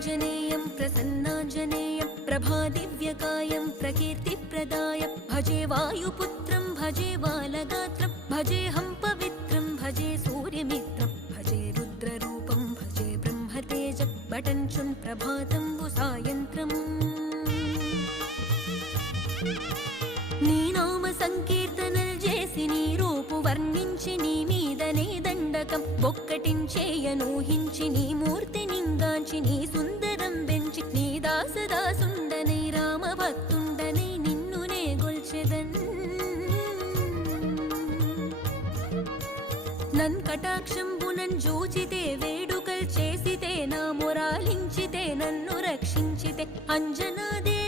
प्रसन्नाञ्जनेयं प्रसन्नाञ्जनेयं प्रभादिव्यकायं प्रकीर्तिप्रदाय भजे वायुपुत्रं भजे बालगात्रं भजेऽहं पवित्रं भजे सूर्यमित्रं भजे रुद्ररूपं भजे ब्रह्मतेजं बटञ्चुन् प्रभातं सायन्त्रम् నీ నామ సంకీర్తనలు చేసి నీ రూపు వర్ణించి నీ మీదనే దండకం ఒక్కటించేయనూహించి నీ మూర్తి నింగాంచి నీ సుందరం పెంచి నీ దాసదాసుండనై రామభక్తుండనై నిన్నునే గొల్చెదన్ నన్ కటాక్షంబునన్ జూచితే వేడుకల్ చేసితే నా మొరాలించితే నన్ను రక్షించితే అంజనాది